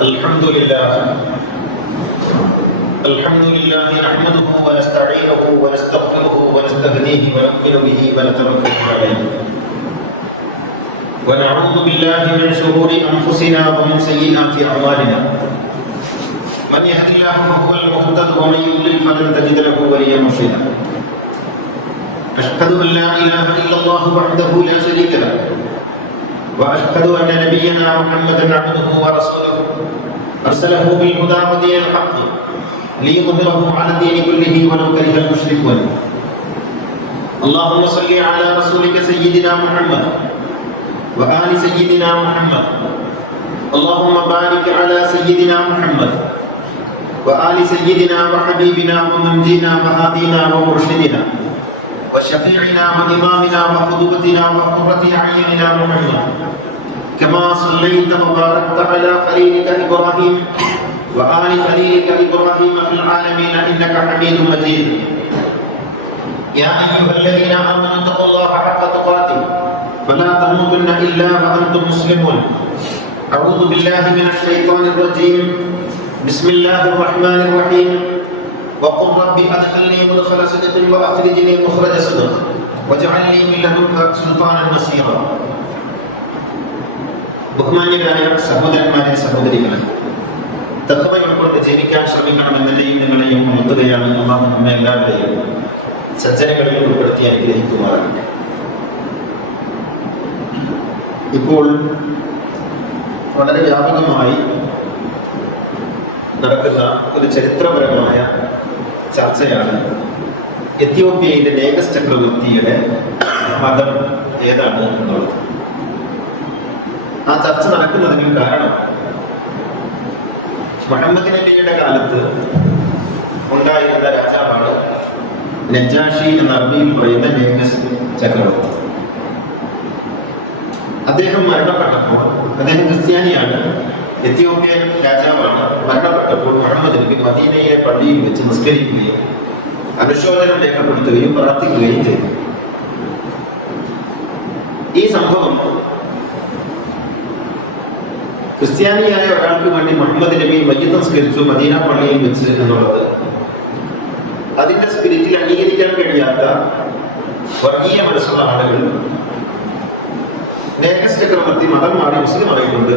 الحمد لله نحمده ونستعينه ونستغفره ونستهديه ونؤمن به ونتوكل عليه ونعوذ بالله من شرور انفسنا ومن سيئات اعمالنا من يهد الله فهو المهتد ومن يضلل فلن تجد له وليا مرشدا أشهد أن لا إله إلا الله وحده لا شريك له وأشهد أن نبينا محمدا عبده ورسوله أرسله بالهدى ودين الحق ليظهره على الدين كله ولو كره المشركون اللهم صل على رسولك سيدنا محمد وآل سيدنا محمد اللهم بارك على سيدنا محمد وآل سيدنا وحبيبنا ومنجينا وهادينا ومرشدنا وشفيعنا وإمامنا وقدوتنا وقرة أعيننا محمد كما صليت وباركت على خليلك إبراهيم وآل خليلك إبراهيم في العالمين إنك حميد مجيد يا أيها الذين آمنوا اتقوا الله حق تقاته فلا تموتن إلا وأنتم مسلمون أعوذ بالله من الشيطان الرجيم بسم الله الرحمن الرحيم وقل رب أدخلني مدخل صدق وأخرجني مخرج صدق واجعل لي من لدنك سلطانا نصيرا ബഹുമാന്യരായ സഹോദരന്മാരെ സഹോദരികളെ, തഖ്വയോടെ ജീവിക്കാൻ ശ്രമിക്കണമെന്നതിനെയും നിങ്ങളെയും ഉണർത്തുകയാണ്. അല്ലാഹു നമ്മെ എല്ലാവരെയും സജ്ജനങ്ങളിൽ ഉൾപ്പെടുത്തി അനുഗ്രഹിക്കുമാറാകട്ടെ. ഇപ്പോൾ വളരെ വ്യാപകമായി നടക്കുന്ന ഒരു ചരിത്രപരമായ ചർച്ചയാണ് എത്യോപ്യയിലെ നേഗസ് ചക്രവർത്തിയുടെ മതം ഏതാണ് എന്നുള്ളത്. ആ ചർച്ച നടക്കുന്നതിന് കാരണം മുഹമ്മദ് നബിയുടെ കാലത്ത് ഉണ്ടായിരുന്ന രാജാവാണ് നജാഷി എന്ന അറബിയിൽ പറയുന്ന നേഗസ് ചക്രവർത്തി. അദ്ദേഹം മരണപ്പെട്ടപ്പോൾ, അദ്ദേഹം ക്രിസ്ത്യാനിയാണ്, എത്യോപ്യൻ രാജാവാണ്. മരണപ്പെട്ടപ്പോൾ മുഹമ്മദ് നബി മദീനയിലെ പള്ളിയിൽ വെച്ച് നിസ്കരിക്കുകയും അനുശോചനം രേഖപ്പെടുത്തുകയും പ്രാർത്ഥിക്കുകയും ചെയ്തു. ഈ സംഭവം ക്രിസ്ത്യാനിയായ ഒരാൾക്ക് വേണ്ടി മുഹമ്മദ് നബി മയ്യിത്ത് നിസ്കരിച്ചു മദീന പള്ളിയിൽ വെച്ച് എന്നുള്ളത് അതിന്റെ സ്പിരിറ്റിൽ അംഗീകരിക്കാൻ കഴിയാത്ത വർഗീയ മനസ്സുള്ള ആളുകൾ നേഗസ് ചക്രവർത്തി മതം മാറി മുസ്ലിമായിട്ടുണ്ട്,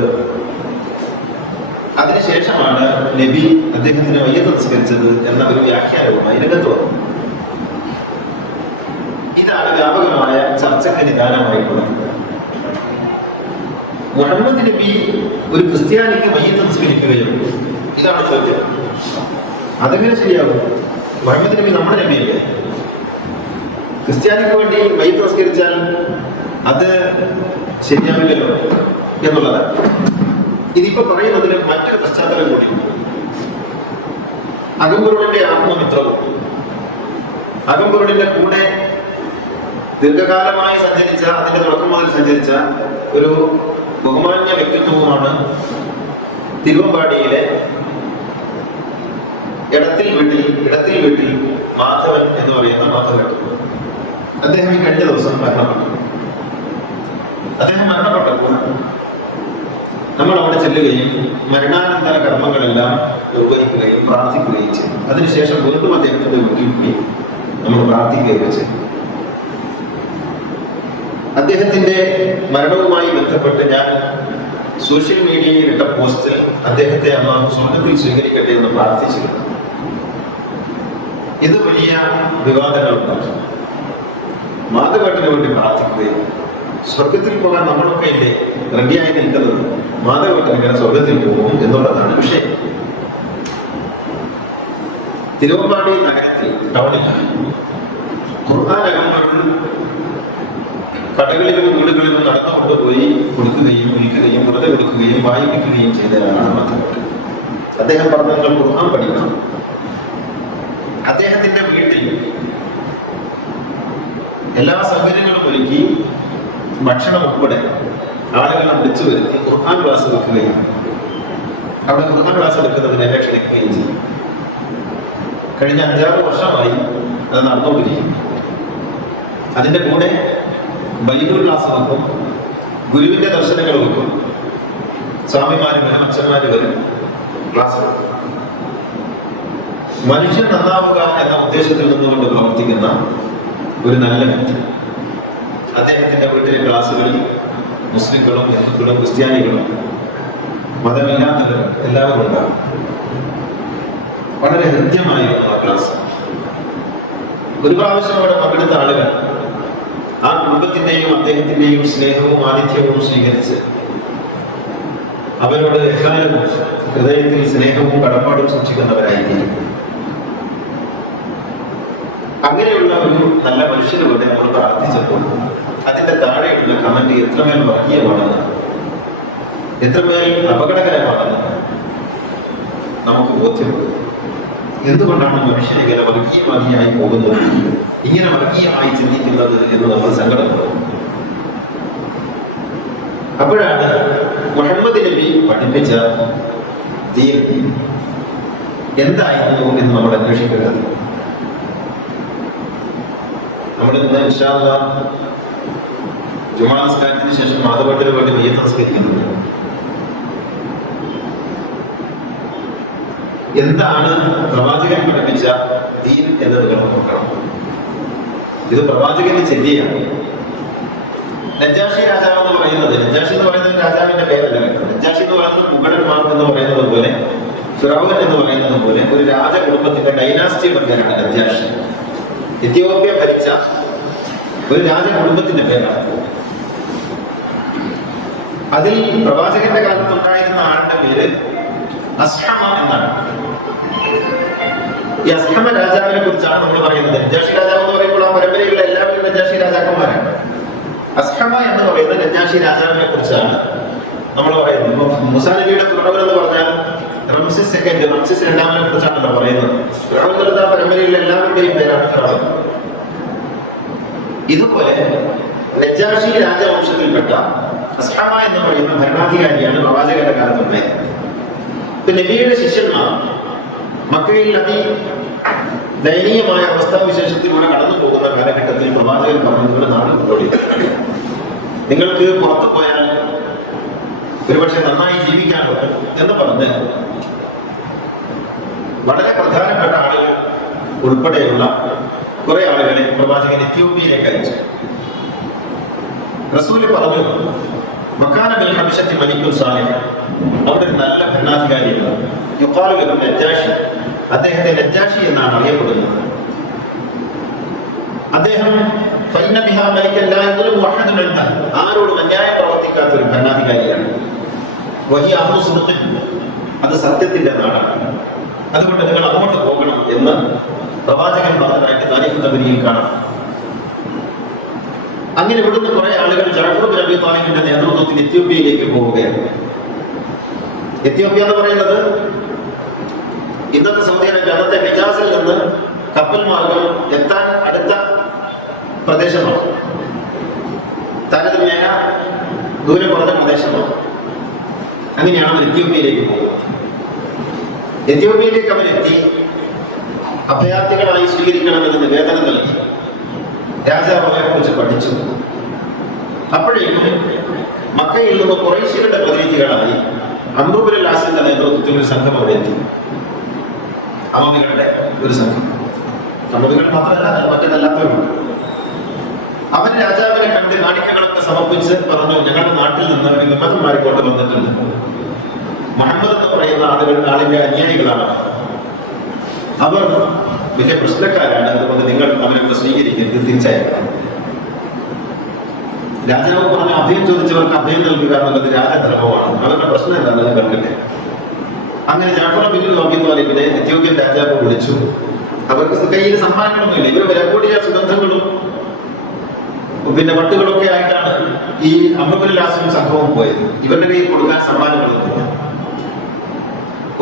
അതിനുശേഷമാണ് നബി അദ്ദേഹത്തിന് മയ്യിത്ത് നിസ്കരിച്ചത് എന്ന ഒരു വ്യാഖ്യാനവുമായി രംഗത്ത് വന്നു. ഇതാണ് വ്യാപകമായ ചർച്ചയ്ക്ക് നിദാനമായിട്ടുള്ളത്. മുഹമ്മദ് നബി ഒരു ക്രിസ്ത്യാനിക്ക് മയ്യിത്ത് നിസ്കരിക്കുകയും, ഇതാണ് ചോദ്യം. അതെങ്ങനെ ശരിയാകും? മുഹമ്മദ് നബി നമ്മുടെ നബിയല്ലേ? ക്രിസ്ത്യാനിക്ക് വേണ്ടി മയ്യിത്ത് നിസ്കരിച്ചാൽ അത് ശരിയാവില്ലല്ലോ എന്നുള്ളതാണ്. ഇതിപ്പോ പറയുന്നതിന് മറ്റൊരു പശ്ചാത്തലം കൂടി. അകമ്പൊരുളിന്റെ ആത്മമിത്രവും അകമ്പൊരുളിന്റെ കൂടെ ദീർഘകാലമായി സഞ്ചരിച്ച, അതിന്റെ തുടക്കം മുതൽ സഞ്ചരിച്ച ഒരു ബഹുമാന്യ വ്യക്തിത്വവുമാണ് തിരുവമ്പാടിയിലെ ഇടത്തിൽ വീട്ടിൽ മാധവൻ എന്ന് പറയുന്ന മാധവൻ. അദ്ദേഹം ഈ കഴിഞ്ഞ ദിവസം മരണപ്പെട്ടു. അദ്ദേഹം മരണപ്പെട്ടപ്പോൾ നമ്മൾ അവിടെ ചെല്ലുകയും മരണാനന്തര കർമ്മങ്ങളെല്ലാം നിർവഹിക്കുകയും പ്രാർത്ഥിക്കുകയും ചെയ്തു. അതിനുശേഷം വീണ്ടും അദ്ദേഹത്തിന്റെ വീട്ടിൽ പോയി നമ്മൾ പ്രാർത്ഥിക്കുകയൊക്കെ ചെയ്തു. അദ്ദേഹത്തിന്റെ മരണവുമായി ബന്ധപ്പെട്ട് ഞാൻ സോഷ്യൽ മീഡിയയിൽ ഇട്ട പോസ്റ്റിൽ അദ്ദേഹത്തെ അല്ലാഹു സ്വർഗ്ഗത്തിൽ സ്വീകരിക്കട്ടെ എന്ന് പ്രാർത്ഥിച്ചിരുന്നു. ഇത് വലിയ വിവാദങ്ങളുണ്ടാക്കി. മാധവേട്ടന് വേണ്ടി പ്രാർത്ഥിക്കുകയും സ്വർഗത്തിൽ പോകാൻ നമ്മളൊക്കെ ഇല്ലേ റെഡിയായി നിൽക്കുന്നത്, മാധവേട്ടൻ ഇങ്ങനെ സ്വർഗത്തിൽ പോകും എന്നുള്ളതാണ് വിഷയം. തിരുവമ്പാടി നഗരത്തിൽ ടൗണിൽ ഖുർആൻ അകമ്പൊരുൾ കടകളിലും വീടുകളിലും നടന്നുകൊണ്ടുപോയി കൊടുക്കുകയും വിൽക്കുകയും വെറുതെ കൊടുക്കുകയും വായിപ്പിക്കുകയും ചെയ്തതാണ് മാധവേട്ടൻ. അദ്ദേഹം പറഞ്ഞ ഖുർആൻ പഠിക്കണം. അദ്ദേഹത്തിന്റെ വീട്ടിൽ എല്ലാ സൗകര്യങ്ങളും ഒരുക്കി ഭക്ഷണം ഉൾപ്പെടെ ആളുകളെ വിളിച്ചു വരുത്തി ഖുർആൻ ക്ലാസ് വെക്കുകയും അവിടെ ഖുർആൻ ക്ലാസ് എടുക്കുന്നതിനെ ക്ഷണിക്കുകയും ചെയ്യും. കഴിഞ്ഞ 5-6 വർഷമായി അത് നടന്നുകൊണ്ടിരിക്കും. അതിന്റെ കൂടെ ബൈബിൾ ക്ലാസ് വെക്കും, ഗുരുവിന്റെ ദർശനങ്ങൾ വെക്കും. സ്വാമിമാര് വരും, അച്ഛന്മാര് വരും, ക്ലാസ്. മനുഷ്യൻ നന്നാവുക എന്ന ഉദ്ദേശത്തിൽ നിന്നുകൊണ്ട് പ്രവർത്തിക്കുന്ന ഒരു നല്ല വ്യക്തി. അദ്ദേഹത്തിന്റെ വീട്ടിലെ ക്ലാസ്സുകളിൽ മുസ്ലിങ്ങളും ഹിന്ദുക്കളും ക്രിസ്ത്യാനികളും മതമില്ലാത്തവരും എല്ലാവരും ഉണ്ടാകും. വളരെ ഹൃദ്യമായിരുന്നു ആ ക്ലാസ്. ഒരു പ്രാവശ്യം അവിടെ പങ്കെടുത്ത ആളുകൾ ആ കുടുംബത്തിന്റെയും അദ്ദേഹത്തിന്റെയും സ്നേഹവും ആതിഥ്യവും സ്വീകരിച്ച് അവരോട് എക്കാലവും ഹൃദയത്തിൽ സ്നേഹവും കടപ്പാടും സൂക്ഷിക്കുന്നവരായിരിക്കും. അങ്ങനെയുള്ള ഒരു നല്ല മനുഷ്യന് വേണ്ടി നമ്മൾ പ്രാർത്ഥിച്ചപ്പോൾ അതിന്റെ താഴെയുള്ള കമന്റ് എത്രമേൽ വർഗീയമാണെന്ന്, എത്രമേൽ അപകടകരമാണെന്ന് നമുക്ക് ബോധ്യപ്പെടും. എന്തുകൊണ്ടാണ് മനുഷ്യൻ ഇങ്ങനെ വർഗീയവാദിയായി പോകുന്നത്, ഇങ്ങനെ വർഗീയമായി ചിന്തിക്കുന്നത് എന്ന് നമ്മൾ സങ്കടപ്പെടും. അപ്പോഴാണ് മുഹമ്മദ് നബി പഠിപ്പിച്ച ദീൻ എന്തായിരുന്നു എന്ന് നമ്മൾ അന്വേഷിക്കേണ്ടത്. നമ്മളിന്ന് ഇൻഷാ അല്ലാഹ് ജുമാ നിസ്കാരത്തിന് ശേഷം മാതൃഭട്ടിന് വേണ്ടി മയ്യത്ത് നിസ്കരിക്കുന്നുണ്ട്. എന്താണ് പ്രവാചകൻ പഠിപ്പിച്ച ദീൻ എന്ന് നിങ്ങൾ നോക്കണം. ഇത് പ്രവാചകന്റെ ചര്യയാണ്. നജാഷി രാജാവ് എന്ന് പറയുന്നത്, നജാഷി എന്ന് പറയുന്നത് രാജാവിന്റെ പേരല്ല. നജാഷി എന്ന് പറയുന്നത് മുഗളന്മാർ എന്ന് പറയുന്നത് പോലെ, ഫിറഔൻ എന്ന് പറയുന്നത് പോലെ ഒരു രാജകുടുംബത്തിന്റെ ഡൈനാസ്റ്റി ബന്ധനാണ് നജാഷി. എത്യോപ്യ ഭരിച്ച ഒരു രാജകുടുംബത്തിന്റെ പേരാണ്. അതിൽ പ്രവാചകന്റെ കാലത്തുണ്ടായിരുന്ന ആളുടെ പേര് അസ്ഹമ എന്നാണ്. ഈ അസ്ഹമ രാജാവിനെ കുറിച്ചാണ് നമ്മൾ പറയുന്നത്. നജാഷി രാജാവ് എന്ന് പറയുമ്പോൾ ആ പരമ്പരയിലുള്ള എല്ലാവരും നജാഷി രാജാക്കന്മാരാണ്. അസ്ഹമ എന്ന് പറയുന്ന നജാഷി രാജാവിനെ കുറിച്ചാണ് നമ്മൾ പറയുന്നത്. മൂസാ നബിയുടെ ഫിറഔൻ എന്ന് പറഞ്ഞാൽ റംസസ് രണ്ടാമനെ കുറിച്ചാണല്ലോ പറയുന്നത്. ഫിറഔൻ എന്നുള്ളത് ആ പരമ്പരയിലുള്ള എല്ലാവരുടെയും പേരാണ് ഫിറഔൻ. ഇതുപോലെ നജാഷി രാജവംശത്തിൽപ്പെട്ട അസ്ഹമ എന്ന് പറയുന്ന ഭരണാധികാരിയാണ് പ്രവാചകന്റെ കാലത്തുണ്ടായത്. നബിയുടെ ശിഷ്യന്മാർ മക്കയിൽ ദയനീയമായ അവസ്ഥാവിശേഷത്തിലൂടെ കടന്നു പോകുന്ന കാലഘട്ടത്തിൽ പ്രവാചകൻ പറഞ്ഞു, നിങ്ങളുടെ നാട് കൊണ്ടോടി, നിങ്ങൾക്ക് പുറത്തു പോയാൽ ഒരുപക്ഷെ നന്നായി ജീവിക്കാനോ എന്ന് പറഞ്ഞ് വളരെ പ്രധാനപ്പെട്ട ആളുകൾ ഉൾപ്പെടെയുള്ള കുറെ ആളുകളെ പ്രവാചകൻ എത്യോപ്യയിലേക്ക് അയച്ചു. റസൂല് പറഞ്ഞു, മക്കാന ബിൽ ഹബശത്തി മലിക്കുൽ സാലിഹ്, അവിടെ ഒരു നല്ല ഭരണാധികാരിയാണ്. യുഖാലു ലഹു നജാഷി, അദ്ദേഹത്തെ നജാഷി എന്നാണ് അറിയപ്പെടുന്നത്. അദ്ദേഹം ഫഇന്ന ബിഹാ മലിക്കൻ ലാ യദ്ലിമു അഹദൻ അൻഹ, ആരോടും അന്യായം പ്രവർത്തിക്കാത്ത ഒരു ഭരണാധികാരിയാണ്. വഹിയ അഹ്ലു സിദ്ഖിൻ, അത് സത്യത്തിന്റെ നാടാണ്. അതുകൊണ്ട് നിങ്ങൾ അങ്ങോട്ട് പോകണം എന്ന് പ്രവാചകൻ പറഞ്ഞതായിട്ട് താരീഖ് തബരിയിൽ കാണാം. അങ്ങനെ ഇവിടുന്ന് കുറെ ആളുകൾ ജഅഫർ ബിൻ അബീ ത്വാലിബിന്റെ നേതൃത്വത്തിൽ എത്യോപ്യയിലേക്ക് പോവുകയാണ്. എത്യോപ്യ എന്ന് പറയുന്നത് ഇന്നത്തെ സൗദി അറേബ്യ, അന്നത്തെ ഹിജാസിൽ നിന്ന് കപ്പൽ മാർഗം എത്താൻ അടുത്ത പ്രദേശമാണ്. താരതമ്യേന ദൂരം കുറഞ്ഞ പ്രദേശമാണ്. അങ്ങനെയാണ് അവർ എത്യോപ്യയിലേക്ക് പോകുന്നത്. എത്യോപ്യയിലേക്ക് അവരെത്തി അഭയാർത്ഥികളായി സ്വീകരിക്കണമെന്ന് നിവേദനം നൽകി. രാജാവ് അവരെ കുറിച്ച് പഠിച്ചു. അപ്പോഴേക്കും മക്കയിൽ നിന്ന് ഖുറൈശികളുടെ പ്രതിനിധികളായി അംറു ബിൻ ആസിന്റെ നേതൃത്വത്തിൽ ഒരു സംഘം അവിടെ എത്തി. അമമികളുടെ ഒരു സംഘം, അമമികൾ മാത്രമല്ല മറ്റതല്ലാത്തവരുണ്ട്. അവർ രാജാവിനെ കണ്ട് കാണിക്കകളൊക്കെ സമർപ്പിച്ച് പറഞ്ഞു, ഞങ്ങളുടെ നാട്ടിൽ നിന്ന് ഒരു വിമതന്മാരിക്കോട്ട് വന്നിട്ടുണ്ട്. മുഹമ്മദ് എന്ന് പറയുന്ന ആളിന്റെ അനുയായികളാണ്. അവർ വലിയ പ്രശ്നക്കാരാണ്. അതുകൊണ്ട് നിങ്ങൾ അവരെ സ്വീകരിക്കുന്നത് തിരിച്ചയക്കണം. രാജാവ് പറഞ്ഞ അഭയം ചോദിച്ചവർക്ക് അഭയം നൽകുക എന്നുള്ളത് രാജധർമ്മമാണ്. അവരുടെ പ്രശ്നം എന്താണെന്ന് കണ്ടില്ലേ. അങ്ങനെ ജഅഫർ ബിൻ അബീ ത്വാലിബിനെ എത്യോപ്യൻ രാജാവ് വിളിച്ചു. അവർക്ക് കയ്യിൽ സമ്മാനങ്ങളൊന്നുമില്ല. ഇവർ വില കൂടിയ സുഗന്ധങ്ങളും പിന്നെ വട്ടുകളൊക്കെ ആയിട്ടാണ് ഈ അംറു ബിൻ ആസും സംഘവും പോയത്. ഇവരുടെ കയ്യിൽ കൊടുക്കാൻ സമ്മാനങ്ങളൊന്നുമില്ല.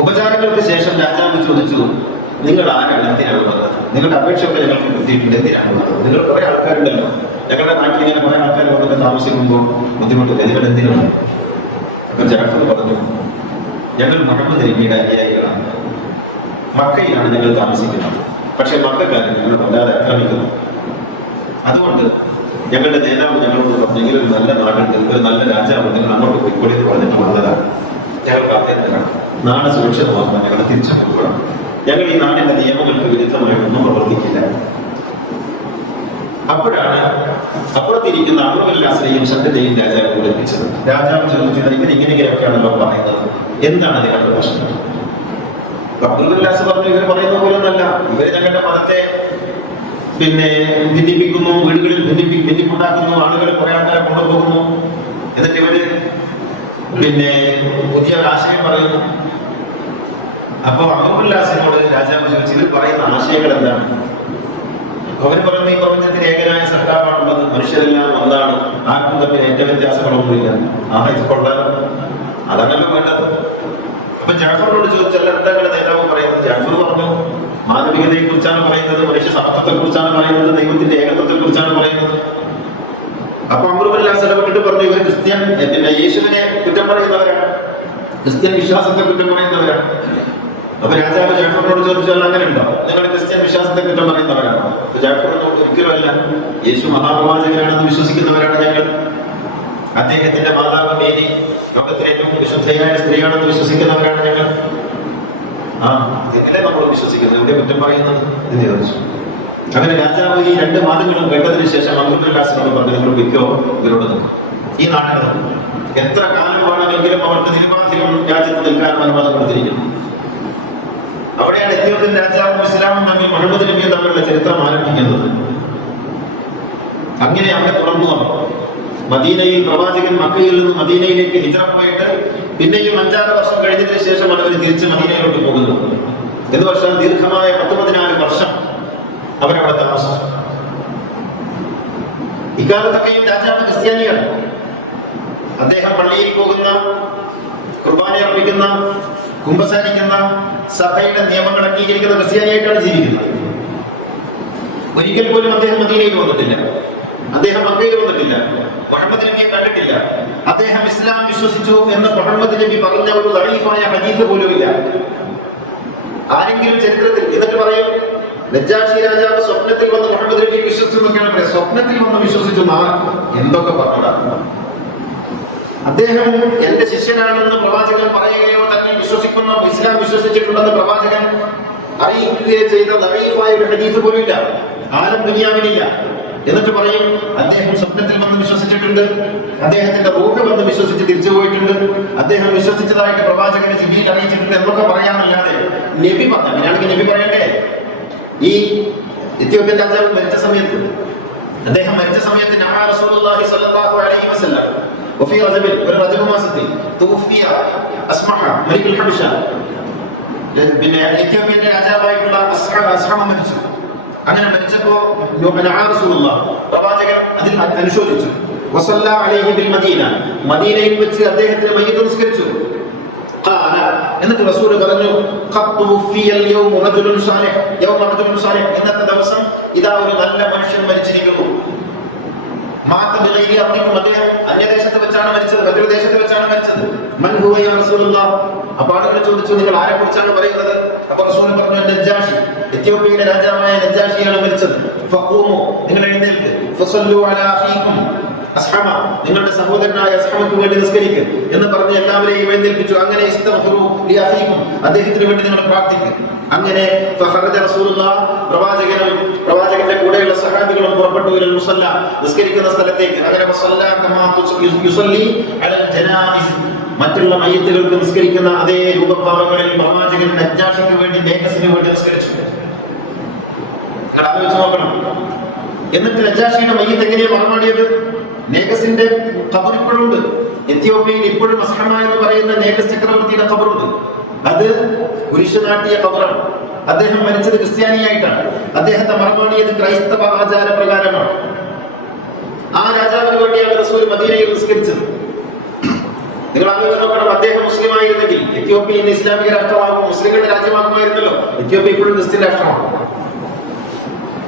ഉപചാരങ്ങൾക്ക് ശേഷം രാജാവ് ചോദിച്ചു, നിങ്ങൾ ആരാണ്, എന്തിനാണ് വന്നത്? നിങ്ങളുടെ അപേക്ഷയൊക്കെ ഞങ്ങൾക്ക് കിട്ടിയിട്ടുണ്ട്, എന്തിനാണ് വന്നത്? നിങ്ങൾ കുറെ ആൾക്കാരുണ്ടല്ലോ, ഞങ്ങളുടെ നാട്ടിൽ ഇങ്ങനെ കുറെ ആൾക്കാർ വന്നിട്ട് താമസിക്കുമ്പോൾ ബുദ്ധിമുട്ടില്ല, നിങ്ങൾ എന്തിനാണ്? അപ്പൊ ജഅഫർ പറഞ്ഞു, ഞങ്ങൾ മുഹമ്മദ് നബിയുടെ അനുയായികളാണ്. മക്കയിലാണ് ഞങ്ങൾ താമസിക്കുന്നത്. പക്ഷെ മക്കക്കാരൻ ഞങ്ങൾ വല്ലാതെ ആക്രമിക്കുന്നു. അതുകൊണ്ട് ഞങ്ങളുടെ നേതാവ് ഞങ്ങളോട് പറഞ്ഞു, ഒരു നല്ല നാടുണ്ട്, ഒരു നല്ല രാജാവ്, നിങ്ങൾ അങ്ങോട്ട് പോയിക്കോളി എന്ന് പറഞ്ഞിട്ട് വന്നതാണ്. ഞങ്ങൾക്ക് നാട് സുരക്ഷിതമാക്കാൻ ഞങ്ങൾ തിരിച്ചറിയപ്പെടണം. ഞങ്ങൾ ഈ നാടിന്റെ നിയമങ്ങൾക്ക് വിരുദ്ധമായി ഒന്നും പ്രവർത്തിക്കില്ല. അപ്പോഴാണ് അപ്പുറത്തിരിക്കുന്ന അമറുല്ലാസിനെയും ശബ്ദത്തെയും രാജാവ് വിളിപ്പിച്ചത്. രാജാവ് ചോദിച്ചത്, ഇവരിങ്ങനെയൊക്കെയാണല്ലോ പറയുന്നത്, എന്താണ് നിങ്ങളുടെ പ്രശ്നം? അബ്ദുല്ലാസ് പറഞ്ഞു, ഇവർ പറയുന്ന പോലെ ഒന്നല്ല, ഇവര് ഞങ്ങളുടെ മതത്തെ ഭിന്നിപ്പിക്കുന്നു, വീടുകളിൽ ഭിന്നിപ്പുണ്ടാക്കുന്നു, ആളുകളെ കുറെ ആൾക്കാരെ കൊണ്ടുപോകുന്നു, എന്നിട്ട് ഇവര് പുതിയ ആശയം പറയുന്നു. അപ്പൊ അബ്ദുല്ലാസിനോട് രാജാവ് ചോദിച്ചു, ഇവർ പറയുന്ന ആശയങ്ങൾ എന്താണ്? അവർ പറയുന്ന ഈ പ്രപഞ്ചത്തിന് ഏകനായ സൃഷ്ടാവാണുള്ളത്, മനുഷ്യരെല്ലാം ഒന്നാണ്, ആർക്കും തമ്മിൽ ഏറ്റ വ്യത്യാസങ്ങളൊന്നുമില്ല. ഇത് കൊള്ളാലോ, അതാണല്ലോ വേണ്ടത്. അപ്പൊ ജാഫറിനോട് ചോദിച്ചാൽ എന്താണ് നേതാവ് പറയുന്നത്? ജാഫർ പറഞ്ഞു, മാനവികതയെ കുറിച്ചാണ് പറയുന്നത്, മനുഷ്യ സമത്വത്തെ കുറിച്ചാണ് പറയുന്നത്, ദൈവത്തിന്റെ ഏകത്വത്തെ കുറിച്ചാണ് പറയുന്നത്. അപ്പൊ അമറുല്ലാസ് ഇടപെട്ടിട്ട് പറഞ്ഞു, ഇവർ ക്രിസ്ത്യൻ യേശുവിനെ കുറ്റം പറയുന്നവരാണ്, ക്രിസ്ത്യൻ വിശ്വാസത്തെ കുറ്റം പറയുന്നവരാണ്. അപ്പൊ രാജാവ് ജാഫറിനോട് ചോദിച്ചാൽ അങ്ങനെ ഉണ്ടോ, നിങ്ങൾ ക്രിസ്ത്യൻ വിശ്വാസത്തെ കുറ്റം പറയുന്നവരാണോ? ജാഫറിനോട് ഒരിക്കലുമല്ല, യേശു മഹാപ്രവാചകനാണെന്ന് വിശ്വസിക്കുന്നവരാണ് ഞങ്ങൾ. അദ്ദേഹത്തിന്റെ മാതാവ് മേരി ലോകത്തിലെ ഏറ്റവും വിശുദ്ധയായ സ്ത്രീയാണെന്ന് വിശ്വസിക്കുന്നവരാണ് ഞങ്ങൾ. എങ്ങനെ നമ്മൾ വിശ്വസിക്കുന്നത്, ഇവിടെ കുറ്റം പറയുന്നത് എന്ന് ചോദിച്ചു. അങ്ങനെ രാജാവ് ഈ 2 വാദങ്ങളും കേട്ടതിന് ശേഷം അബ്ദുല്ലാസിനോട് പറഞ്ഞു, നിങ്ങൾ വിൽക്കോ, ഇവരോട് നിൽക്കും, ഈ നാട്ടിൽ നിൽക്കും, എത്ര കാലം വേണമെങ്കിലും അവർക്ക് നിരുപാധികം രാജ്യത്ത് നിൽക്കാൻ അനുവാദം കൊടുത്തിരിക്കുന്നു. അവിടെയാണ് എത്യോപ്യൻ രാജാവും ഇസ്ലാമും തമ്മിൽ മുഹമ്മദ് നബിയും തമ്മിലുള്ള ചരിത്രം ആരംഭിക്കുന്നത്. അങ്ങനെ അവിടെ തുറന്നു വന്നു. മദീനയിൽ പ്രവാചകൻ മക്കയിൽ നിന്ന് മദീനയിലേക്ക് ഹിജ്റ പോയിട്ട് പിന്നെയും 5-6 വർഷം കഴിഞ്ഞതിന് ശേഷമാണ് അവർ തിരിച്ച് മദീനയിലോട്ട് പോകുന്നത്. എന്ന് വർഷം ദീർഘമായ 10-14 വർഷം അവരവിടെ താമസിച്ചു. ഇക്കാലത്തൊക്കെയും രാജാവ് ക്രിസ്ത്യാനിയാണ്. അദ്ദേഹം പള്ളിയിൽ പോകുന്ന, കുർബാന അർപ്പിക്കുന്ന, കുമ്പസാരിക്കുന്ന, സഭയുടെ നിയമങ്ങൾ അംഗീകരിക്കുന്ന ക്രിസ്ത്യാനിയായിട്ടാണ് ജീവിക്കുന്നത്. ഒരിക്കൽ പോലും അദ്ദേഹം മദീനയിൽ വന്നിട്ടില്ല, അദ്ദേഹം മക്കയിൽ വന്നിട്ടില്ല, മുഹമ്മദ് നബിയെ കണ്ടിട്ടില്ല. അദ്ദേഹം ഇസ്ലാം വിശ്വസിച്ചു എന്ന് മുഹമ്മദ് നബി പറഞ്ഞ ഒരു ദഈഫായ ഹദീസ് പോലുമില്ല. ആരെങ്കിലും ചരിത്രത്തിൽ എന്നിട്ട് പറയും, നജാഷി രാജാവ് സ്വപ്നത്തിൽ വന്ന് മുഹമ്മദ് നബിയെ വിശ്വസിച്ചു എന്നൊക്കെയാണ് പറയുക. സ്വപ്നത്തിൽ വന്ന് വിശ്വസിച്ചു എന്തൊക്കെ പറഞ്ഞതാണ്. അദ്ദേഹം എന്റെ ശിഷ്യനാണെന്ന് പ്രവാചകൻ പറയുകയോ തന്നിൽ വിശ്വസിക്കുന്ന ഇസ്ലാം വിശ്വസിച്ചിട്ടുണ്ടെന്ന് പ്രവാചകൻ അറിയിക്കുകയോ ചെയ്ത ദഈഫായ ഒരു ഹദീസ് പോലുമില്ല, ആലം ദുനിയാവിലില്ല. എന്നിട്ട് പറയും, അദ്ദേഹം സ്വപ്നത്തിൽ വന്ന് വിശ്വസിച്ചിട്ടുണ്ട്, അദ്ദേഹത്തിന്റെ റൂഹ് വന്ന് വിശ്വസിച്ച് തിരിച്ചു പോയിട്ടുണ്ട്, അദ്ദേഹം വിശ്വസിച്ചതായിട്ട് പ്രവാചകനെ ജിബ്രീൽ അറിയിച്ചിട്ടുണ്ട് എന്നൊക്കെ പറയാനല്ലാതെ നബി പറഞ്ഞു. അങ്ങനെയാണെങ്കിൽ നബി പറയണ്ടേ? ഈ എത്യോപ്യൻ രാജാവ് മരിച്ച സമയത്ത്, അദ്ദേഹം മരിച്ച സമയത്ത് റസൂലുള്ളാഹി സ്വല്ലല്ലാഹു അലൈഹി വസല്ലം വഫി റജബിൽ, ഒരു റജബ് മാസത്തിൽ തുവഫിയ അസ്മഹ മലിക്കുൽ ഹബശ, എത്യോപ്യന്റെ രാജാവായിട്ടുള്ള അസ്ഹമ മരിച്ചു. അങ്ങനെ മരിച്ചപ്പോ പ്രവാചകൻ അതിൽ അനുശോചിച്ചു. വസല്ല അലൈഹി ബിൽ മദീന, മദീനയിൽ വെച്ച് അദ്ദേഹത്തിന് മയ്യിത്ത് നിസ്കരിച്ചു. എന്നിട്ട് റസൂൽ പറഞ്ഞു, ഇന്നത്തെ ദിവസം ഇതാ ഒരു നല്ല മനുഷ്യൻ മരിച്ചിരിക്കുന്നു. അദ്ദേഹം അന്യദേശത്ത് വെച്ചാണ് മരിച്ചത്, മറ്റൊരു ദേശത്ത് വെച്ചാണ് മരിച്ചത്. അപ്പൊ ആളുകൾ ചോദിച്ചു, നിങ്ങൾ ആരെ കുറിച്ചാണ് പറയുന്നത്? അപ്പൊ റസൂൽ പറഞ്ഞു, നജാഷി, എത്യോപ്യയിലെ രാജാവായ നജാഷിയാണ് മരിച്ചത്. ഫഖൂമു, നിങ്ങൾ എഴുന്നേൽക്ക്. ഫസല്ലു അലാ അഖീകും അസ്ഹമ, നിങ്ങളുടെ സഹോദരനായ അസ്ഹമക്ക് വേണ്ടി നിസ്കരിക്കുക എന്ന് പറഞ്ഞ് എല്ലാവരെയും എഴുന്നേൽപ്പിച്ചു. അങ്ങനെ ഇസ്തഗ്ഫിറു ലി അഖീകും, അദ്ദേഹത്തിന് വേണ്ടി നിങ്ങൾ പ്രാർത്ഥിക്കുക. അങ്ങനെ ഫഖറജ റസൂലുള്ളാഹ്, പ്രവാചകന്റെ കൂടെയുള്ള സഹാബികളും പുറപ്പെട്ടു ഇലൽ മുസല്ല, നിസ്കരിക്കുന്ന സ്ഥലത്തേക്ക്. അങ്ങനെ വസല്ല കമാ യുസല്ലി അലൽ ജനായിസ്, മറ്റുള്ള മയ്യിത്തുകൾക്ക് നിസ്കരിക്കുന്ന അതേ രൂപഭാവങ്ങളിൽ പ്രവാചകൻ നജാഷിക്ക് വേണ്ടി, നേകസിന് വേണ്ടി നിസ്കരിച്ചു. ആലോചിച്ച് നോക്കണം. എന്നിട്ട് നജാഷിയുടെ മയ്യിത്ത് എങ്ങനെയാണ് മറമാടിയത്? നേകസിന്റെ ഖബർ ഇപ്പോഴുണ്ട്. എത്യോപ്യയിൽ ഇപ്പോഴും അസ്ഹമ എന്ന് പറയുന്ന നേകസ് ചക്രവർത്തിയുടെ ഖബറുണ്ട്. അത് കുരിശുനാട്ടിയ ഖബറാണ്. അദ്ദേഹം മരിച്ചത് ക്രിസ്ത്യാനിയായിട്ടാണ്. അദ്ദേഹത്തെ മറമാടിയത് ക്രൈസ്തവ ആചാര പ്രകാരമാണ്. ആ രാജാവിന് വേണ്ടിയാണ് റസൂൽ മദീനയിൽ നിസ്കരിച്ചത്. നിങ്ങൾ ആലോചിച്ച് നോക്കണം, അദ്ദേഹം മുസ്ലിം ആയിരുന്നെങ്കിൽ എത്യോപ്യ ഇന്ന് ഇസ്ലാമിക രാഷ്ട്രമാകും, മുസ്ലിങ്ങളുടെ രാജ്യമാകുമായിരുന്നല്ലോ. എത്യോപ്യ ഇപ്പോഴും ക്രിസ്ത്യൻ രാഷ്ട്രമാണ്.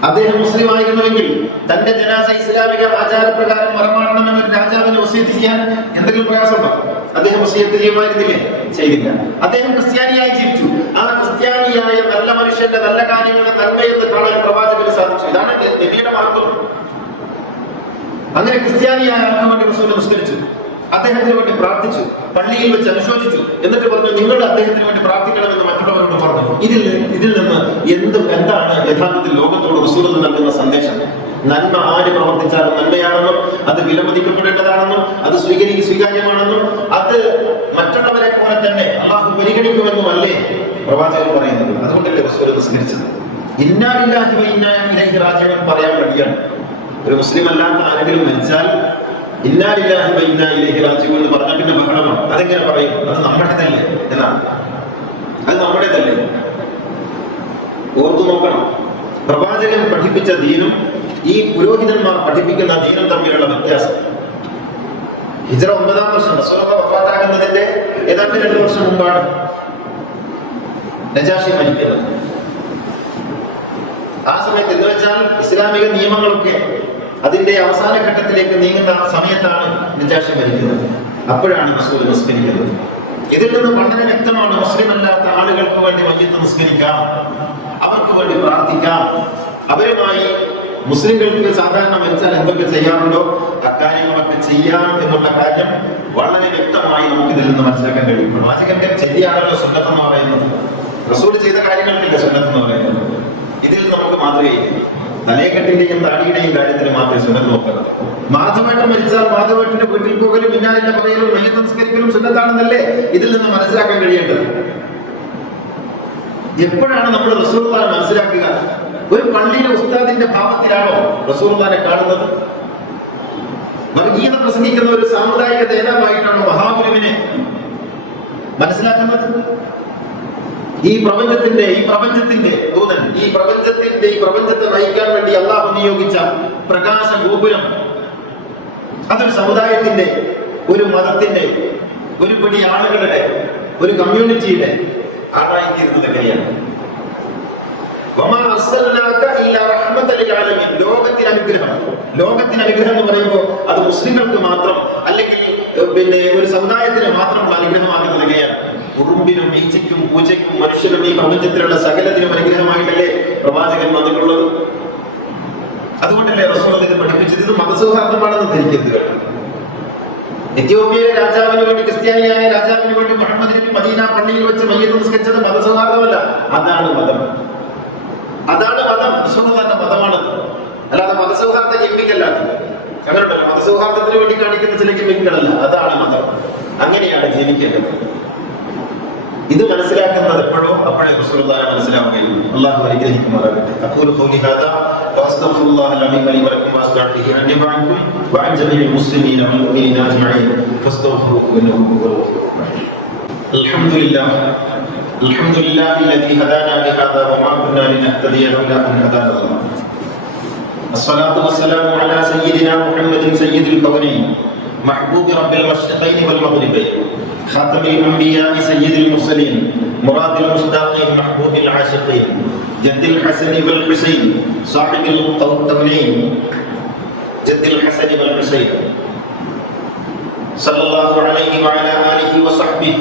അദ്ദേഹം മുസ്ലിം ആയിരുന്നുവെങ്കിൽ തന്റെ ജനാസ ഇസ്ലാമിക ആചാരപ്രകാരം മറമാടണമെന്ന് രാജാവിന് വസിയത്ത് ചെയ്യാൻ എന്തെങ്കിലും പ്രയാസമുണ്ടോ? അദ്ദേഹം വസിയത്ത് ചെയ്യുമായിരുന്നില്ലേ? ചെയ്തില്ല. അദ്ദേഹം ക്രിസ്ത്യാനിയായി ജീവിച്ചു. ആ ക്രിസ്ത്യാനിയായ നല്ല മനുഷ്യന്റെ നല്ല കാര്യങ്ങളുടെ നന്മയെന്ന് കാണാൻ പ്രവാചകന് സാധിച്ചു. ഇതാണ് നബിയുടെ മഹത്വം. അങ്ങനെ ക്രിസ്ത്യാനിയായ ആൾക്ക് വേണ്ടി റസൂൽ നിസ്കരിച്ചു. അദ്ദേഹത്തിന് വേണ്ടി പ്രാർത്ഥിച്ചു, പള്ളിയിൽ വെച്ച് അനുശോചിച്ചു. എന്നിട്ട് പറഞ്ഞു, നിങ്ങൾ അദ്ദേഹത്തിന് വേണ്ടി പ്രാർത്ഥിക്കണമെന്ന് മറ്റുള്ളവരോട് പറഞ്ഞു. ഇതിൽ നിന്ന് എന്താണ് യഥാർത്ഥത്തിൽ ലോകത്തോട് റസൂൽ നൽകുന്ന സന്ദേശം? നന്മ ആര് പ്രവർത്തിച്ചാലും നന്മയാണെന്നും അത് വിലമതിക്കപ്പെടേണ്ടതാണെന്നും അത് സ്വീകാര്യമാണെന്നും അത് മറ്റുള്ളവരെ പോലെ തന്നെ അള്ളാഹു പരിഗണിക്കുമെന്നും അല്ലേ പ്രവാചകൻ പറയുന്നത്? അതുകൊണ്ടല്ലേ റസൂൽ നിസ്കരിച്ചത്. ഇന്നാ ലില്ലാഹി വ ഇന്നാ ഇലൈഹി റാജിഊൻ പറയാൻ കഴിയാണ്. ഒരു മുസ്ലിം അല്ലാത്ത ആരെങ്കിലും മരിച്ചാൽ ഇന്നാ ലില്ലാഹി വ ഇന്നാ ഇലൈഹി റാജിഊൻ എന്ന് പറഞ്ഞാൽ പിന്നെ ബഹളമാണ്. അതെങ്ങനെ പറയും? അത് നമ്മുടേതല്ലേ എന്നാണ്. അത് നമ്മുടേതല്ലേ? ഓർത്തു നോക്കണം. പ്രവാചകൻ പഠിപ്പിച്ച ദീനും ഈ പുരോഹിതന്മാർ പഠിപ്പിക്കുന്ന ദീനും തമ്മിലുള്ള വ്യത്യാസം. ഹിജ്റ 9-ാം വർഷം റസൂലുള്ളാഹി വഫാത്താകുന്നതിന്റെ ഏതാണ്ട് 2 വർഷം മുമ്പാണ് നജാഷി മരിക്കുന്നത്. ആ സമയത്ത് എന്ന് വെച്ചാൽ ഇസ്ലാമിക നിയമങ്ങളൊക്കെ അതിന്റെ അവസാന ഘട്ടത്തിലേക്ക് നീങ്ങുന്ന സമയത്താണ് നജാഷി മരിക്കുന്നത്. അപ്പോഴാണ് റസൂൽ നിസ്കരിക്കുന്നത്. ഇതിൽ നിന്ന് വളരെ വ്യക്തമാണ്, മുസ്ലിം അല്ലാത്ത ആളുകൾക്ക് വേണ്ടി മയ്യിത്ത് നിസ്കരിക്കാം, അവർക്ക് വേണ്ടി പ്രാർത്ഥിക്കാം, അവരുമായി മുസ്ലിങ്ങൾക്ക് സാധാരണ മരിച്ചാൽ എന്തൊക്കെ ചെയ്യാറുണ്ടോ അക്കാര്യങ്ങളൊക്കെ ചെയ്യാം എന്നുള്ള കാര്യം വളരെ വ്യക്തമായി നമുക്ക് ഇതിൽ നിന്ന് മനസ്സിലാക്കാൻ കഴിയും. പ്രവാചകന്റെ ശരിയാണല്ലോ സുന്നത്ത് എന്ന് പറയുന്നത്. റസൂൽ ചെയ്ത കാര്യങ്ങൾക്കില്ല സുന്നത്ത് എന്ന് പറയുന്നത്. ഇതിൽ നമുക്ക് മാതൃകയില്ല. തലേക്കെട്ടിന്റെയും താടിയുടെയും കാര്യത്തിൽ മാത്രമേ സുന്നത്ത് നോക്കുന്നത്. മാധവേട്ടൻ മരിച്ചാൽ മാധവേട്ടന്റെ വീട്ടിൽ പോകലും പിന്നാലെ പറയലും മയ്യിത്ത് നിസ്കരിക്കലും സുന്നത്താണെന്നല്ലേ ഇതിൽ നിന്ന് മനസ്സിലാക്കാൻ കഴിയേണ്ടത്. എപ്പോഴാണ് നമ്മൾ റസൂലുള്ളാഹിനെ മനസ്സിലാക്കുക? ഒരു പള്ളിയിലെ ഉസ്താദിന്റെ ഭാവത്തിലാണോ റസൂലുള്ളാഹിനെ കാണുന്നത്? വർഗീയത പ്രസംഗിക്കുന്ന ഒരു സാമുദായിക നേതാവായിട്ടാണോ മഹാഗുരുവിനെ മനസ്സിലാക്കുന്നത്? ഈ പ്രപഞ്ചത്തിന്റെ ദൂതൻ, ഈ പ്രപഞ്ചത്തെ നയിക്കാൻ വേണ്ടി അള്ളാഹു നിയോഗിച്ച പ്രകാശ ഗോപുരം, അതൊരു സമുദായത്തിന്റെ, ഒരു മതത്തിന്റെ, ഒരു പിടി ആളുകളുടെ, ഒരു കമ്മ്യൂണിറ്റിയുടെ ആളായിത്തീരുന്നത് എങ്ങനെയാണ്? ലോകത്തിന് അനുഗ്രഹം എന്ന് പറയുമ്പോൾ അത് മുസ്ലിങ്ങൾക്ക് മാത്രം അല്ലെങ്കിൽ ഒരു സമുദായത്തിന് മാത്രമുള്ള അനുഗ്രഹമാകുന്നത് എങ്ങനെയാണ്? ഉറുമ്പിനും ഈച്ചയ്ക്കും പൂച്ചയ്ക്കും മനുഷ്യനും ഈ പ്രപഞ്ചത്തിലുള്ള സകലത്തിനും അനുഗ്രഹമായിട്ടല്ലേ പ്രവാചകൻ വന്നിട്ടുള്ളത്? അതുകൊണ്ടല്ലേ റസൂൽ ഇതിനെ പഠിപ്പിച്ചത്. ഇത് മതസൗഹാർദ്ദമാണെന്ന് ധരിക്കരുത്. എത്യോപ്യയിലെ രാജാവിന് വേണ്ടി, ക്രിസ്ത്യാനിയായ രാജാവിന് വേണ്ടി മുഹമ്മദ് നബി മദീന പള്ളിയിൽ വെച്ച് മയ്യിത്ത് നിസ്കരിച്ചത് മതസൗഹാർദ്ദമല്ല. അതാണ് മതം. റസൂലുള്ളാഹിന്റെ മതമാണത്. അല്ലാതെ മതസൗഹാർദ്ദം ഗെയിമിക്കല്ലാതെ അങ്ങനെയുണ്ടല്ലോ. മതസൗഹാർദ്ദത്തിന് വേണ്ടി കാണിക്കുന്ന ചില ഗെയിമിക്കുകളല്ല. അതാണ് മതം. അങ്ങനെയാണ് ജീവിക്കേണ്ടത്. ഇത് മനസ്സിലാക്കുന്നത് എപ്പോഴോ അപ്പോഴേ റസൂലുള്ളാഹിനെ മനസ്സിലാക്കുകയുള്ളൂ. അല്ലാഹു അനുഗ്രഹിക്കുമാറാകട്ടെ. അഖൂലു ഖൗലി ഹാദാ വഅസ്തഗ്ഫിറുല്ലാഹൽ അലീം ലി വലക്കും വഅസ്തഗ്ഫിറുഹു അൻ യബഅക്കും വഅൻ ജമീഇൽ മുസ്ലിമീന വൽ മുഅ്മിനീന അജ്മഈൻ ഫസ്തഗ്ഫിറുഹു ഇന്നഹു ഹുവൽ ഗഫൂറുർ റഹീം. അൽഹംദുലില്ലാഹി الذي هدانا لهذا وما كنا لنهتدي لولا أن هدانا الله. الصلاة والسلام على سيدنا محمد سيد الكونين محبوب رب المشرقين والمغربين خاتم الأنبياء سيد المرسلين مراد المشتاقين محبوب العاشقين جد الحسن والحسين صاحب القولين جد الحسن والحسين صلى الله عليه وعلى آله وصحبه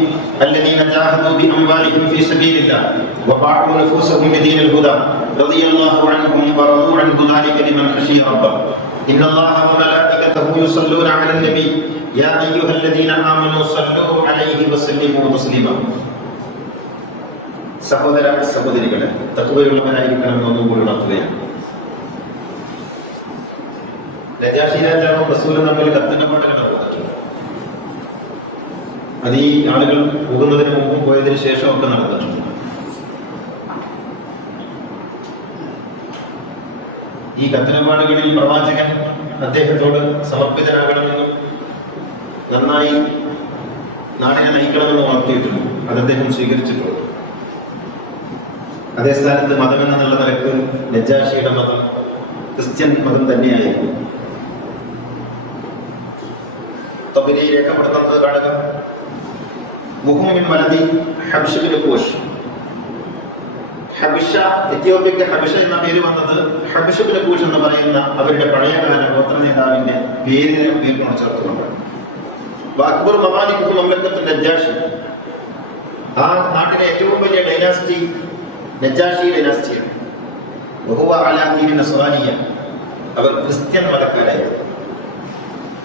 الذين جاهدوا بأموالهم في سبيل الله وباعوا نفوسهم بدين الهدى رضي الله عنهم ورضوا عنه ذلك لمن خشي ربه. إن الله وملائكته يصلون على النبي يا أيها الذين آمنوا صلوا عليه وسلموا تسليما. സഹോദര സഹോദരികളെ, തഖ്വയുള്ളവരായിരിക്കണം എന്നൊന്നുകൂടി ഉണർത്തുകയാണ്. നജാഷി രാജാവും റസൂലും തമ്മിൽ കത്തിന്റെ പാട്ടുകൾ നടന്നിട്ടുണ്ട്. അത് ഈ ആളുകൾ പോകുന്നതിന് മുമ്പും പോയതിനു ശേഷം ഒക്കെ നടന്നിട്ടുണ്ട്. ഈ കത്തിനപാടുകളിൽ പ്രവാചകൻ അദ്ദേഹത്തോട് സമർപ്പിതനാകണമെന്നും നന്നായി നാടിനെ നയിക്കണമെന്നും ഉണർത്തിയിട്ടുണ്ട്. അത് അദ്ദേഹം സ്വീകരിച്ചിട്ടുണ്ട്. അതേ സ്ഥാനത്ത് മതം എന്നുള്ള നിലക്ക് നജാഷിയുടെ മതം ക്രിസ്ത്യൻ മതം തന്നെയായിരുന്നു. തബരി രേഖപ്പെടുത്തുന്നത് കാണുക. മുഹമ്മിൻ വലതി ഹബ്ഷബിന് ഖുഷ്. ഹബിഷ, എത്യോപ്യക്ക് ഹബിഷ എന്ന പേര് വന്നത് ഹബ്ഷബിന് ഖുഷ് എന്ന് പറയുന്ന അവരുടെ പഴയകാല ഗോത്ര നേതാവിന്റെ പേരിനെ പേരിനോട് ചേർത്തുകൊണ്ട്. അക്ബർ മമാലിക് മംലക്കത്ത് നജാഷി, ആ നാട്ടിലെ ഏറ്റവും വലിയ ഡൈനാസ്റ്റി നജാഷി ഡൈനാസ്റ്റിയാണ്. ബഹുവ അലാ ദീനി നസ്റാനിയ, അവർ ക്രിസ്ത്യൻ മതക്കാരായിരുന്നു.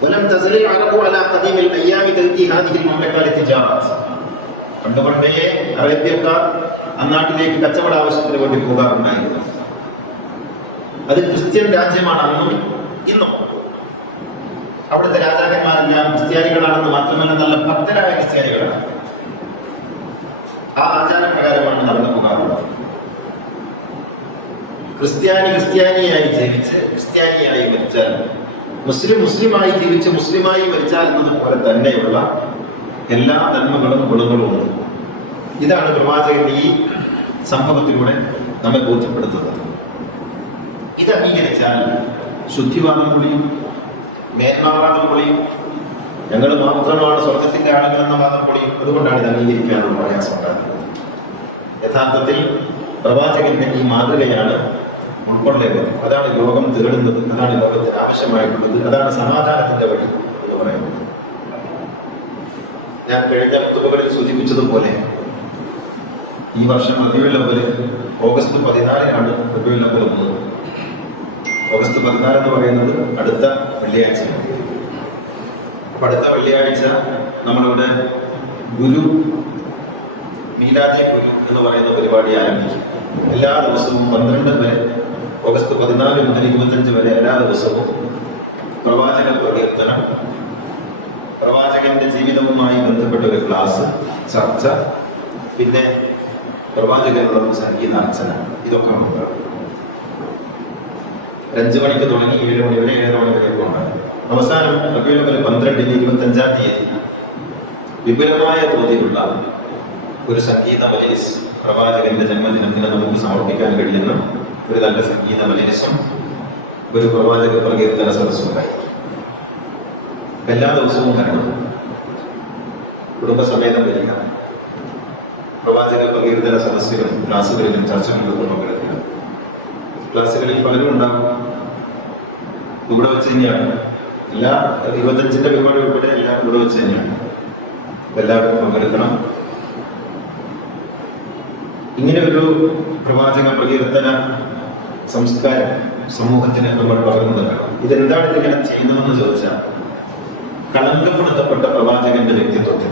ولم تزل العرب على قديم الايام تاتي هذه المملكه للتجاره. പണ്ടുപണ്ടേ അറേബ്യക്കാർ അന്നാട്ടിലേക്ക് കച്ചവട ആവശ്യത്തിന് വേണ്ടി പോകാറുണ്ടായിരുന്നു. അത് ക്രിസ്ത്യൻ രാജ്യമാണ് അന്നും ഇന്നും. അവിടുത്തെ രാജാക്കന്മാരെല്ലാം ക്രിസ്ത്യാനികളാണെന്ന് മാത്രമല്ല നല്ല ഭക്തരായ ക്രിസ്ത്യാനികളാണ്. ആ ആചാരപ്രകാരമാണ് നടന്നു പോകാറുള്ളത്. ക്രിസ്ത്യാനിയായി ജീവിച്ച് ക്രിസ്ത്യാനിയായി മരിച്ചാൽ, മുസ്ലിമായി ജീവിച്ച് മുസ്ലിമായി മരിച്ചാൽ എന്നതുപോലെ തന്നെയുള്ള എല്ലാ നന്മകളും ഗുണങ്ങളും ഉണ്ട്. ഇതാണ് പ്രവാചകന്റെ ഈ സംഭവത്തിലൂടെ നമ്മെ ബോധ്യപ്പെടുത്തുന്നത്. ഇത് അംഗീകരിച്ചാൽ ശുദ്ധിവാദം പൊളിയും, മേന്മാവാദം പൊളിയും, ഞങ്ങൾ മാത്രമാണ് സ്വർഗത്തിന്റെ ആളുകൾ എന്ന വാദം പൊളിയും. അതുകൊണ്ടാണ് ഇത് അംഗീകരിക്കാനുള്ള പ്രയാസം ഉണ്ടാകുന്നത്. യഥാർത്ഥത്തിൽ പ്രവാചകന്റെ ഈ മാതൃകയാണ് ഉൾക്കൊള്ളേണ്ടത്. അതാണ് ലോകം തേടുന്നത്, അതാണ് ലോകത്തിന് ആവശ്യമായിട്ടുള്ളത്, അതാണ് സമാധാനത്തിന്റെ വഴി എന്ന് പറയുന്നത്. ഞാൻ കഴിഞ്ഞ കുത്തുബകളിൽ സൂചിപ്പിച്ചതുപോലെ ഈ വർഷം റബീഉൽ അവ്വൽ ഓഗസ്റ്റ് 14-നാണ് റബീഉൽ അവ്വൽ വന്നത്. ഓഗസ്റ്റ് 14 എന്ന് പറയുന്നത് അടുത്ത വെള്ളിയാഴ്ചയാണ്. അപ്പൊ അടുത്ത വെള്ളിയാഴ്ച നമ്മളിവിടെ ഗുരു മീലാദി ഗുരു എന്ന് പറയുന്ന പരിപാടി ആരംഭിക്കും. എല്ലാ ദിവസവും 12 വരെ, ഓഗസ്റ്റ് 14 മുതൽ 25 വരെ എല്ലാ ദിവസവും പ്രവാചക പ്രകീർത്തനം, പ്രവാചകന്റെ ജീവിതവുമായി ബന്ധപ്പെട്ട ഒരു ക്ലാസ്, ചർച്ച, പിന്നെ പ്രവാചകനുള്ള സംഗീതാർച്ചന, ഇതൊക്കെ ഉണ്ട്. 5 മണിക്ക് തുടങ്ങി 7 മണി വരെ, 7:30 മണി വരെ ഉണ്ടാകും. അവസാനം റബീഉൽ അവ്വൽ 12-ന് 25-ാം തീയതി വിപുലമായ തോതിലുള്ള ഒരു സംഗീത മജ്‌ലിസ്, പ്രവാചകന്റെ ജന്മദിനത്തിന് നമുക്ക് സമർപ്പിക്കാൻ കഴിയുന്ന ഒരു നല്ല സംഗീത മജ്‌ലിസും ഒരു പ്രവാചക പ്രകീർത്തന സദസ്സുണ്ടായി. എല്ലാ ദിവസവും വരണം, കുടുംബസമേതം വരിക, പ്രവാചക പ്രകീർത്തന സദസ്സുകളും ക്ലാസ്സുകളിലും ചർച്ചകളിലും പങ്കെടുക്കുക. ക്ലാസ്സുകളിൽ പലരും ഉണ്ടാകും. ഇവിടെ വെച്ച് തന്നെയാണ് എല്ലാ 25-ന്റെ പരിപാടി ഉൾപ്പെടെ എല്ലാം ഇവിടെ വെച്ച് തന്നെയാണ്. എല്ലാവരും പങ്കെടുക്കണം. ഇങ്ങനെ ഒരു പ്രവാചക പ്രകീർത്തന സംസ്കാരം സമൂഹത്തിന് നമ്മൾ പകർന്നുകൊടുക്കണം. ഇതെന്താണ് ഇതിങ്ങനെ ചെയ്യുന്നതെന്ന് ചോദിച്ചാൽ, കളങ്കപ്പെടുത്തപ്പെട്ട പ്രവാചകന്റെ വ്യക്തിത്വത്തെ,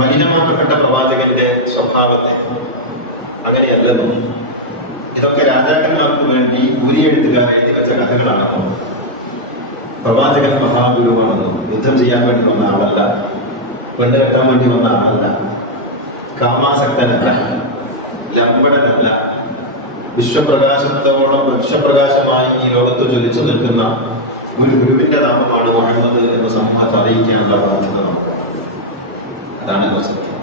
മലിനമാക്കപ്പെട്ട പ്രവാചകന്റെ സ്വഭാവത്തെ അങ്ങനെയല്ലെന്നും, ഇതൊക്കെ രാജാക്കന്മാർക്ക് വേണ്ടി ഊരിയെഴുത്തുകാർ എഴുതി വെച്ച കഥകളാണെന്നും, പ്രവാചകൻ മഹാഗുരുവാണെന്നും, യുദ്ധം ചെയ്യാൻ വേണ്ടി വന്ന ആളല്ല, പെണ്ണ് കെട്ടാൻ വേണ്ടി വന്ന ആളല്ല, കാമാസക്തനല്ല, ലംബടനല്ല, വിശ്വപ്രകാശമായി ഈ ലോകത്ത് ജ്വലിച്ചു നിൽക്കുന്ന ഒരു ഗുരുവിന്റെ നാമമാണ് മുഹമ്മദ് എന്ന് സമൂഹത്തെ അറിയിക്കാനുള്ള ബാധ്യത നമുക്ക്. അതാണ് സത്യം.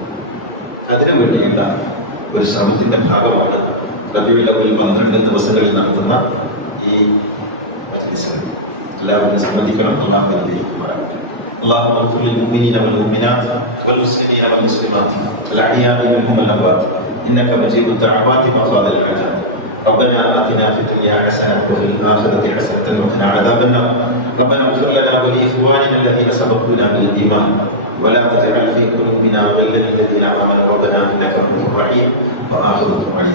അതിനു വേണ്ടിയുള്ള ഒരു ശ്രമത്തിന്റെ ഭാഗമാണ് റബീഉൽ അവ്വൽ 12 ദിവസങ്ങളിൽ നടത്തുന്ന ഈ മജ്‌ലിസ്. എല്ലാവരും സംബന്ധിക്കണം. അല്ലാഹു അനുഗ്രഹിക്കുമാറാകട്ടെ. اللهم اغفر للمؤمنين والمؤمنات والمسلمين والمسلمات الأحياء منهم والأموات إنك مجيب الدعوات وقاضي الحاجات. ربنا آتنا في الدنيا حسنة وفي الآخرة حسنة وقنا عذاب النار. ربنا اغفر لنا ولإخواننا الذين سبقونا بالإيمان ولا تجعل في قلوبنا غلا للذين آمنوا ربنا إنك رؤوف رحيم. وآخر دعوانا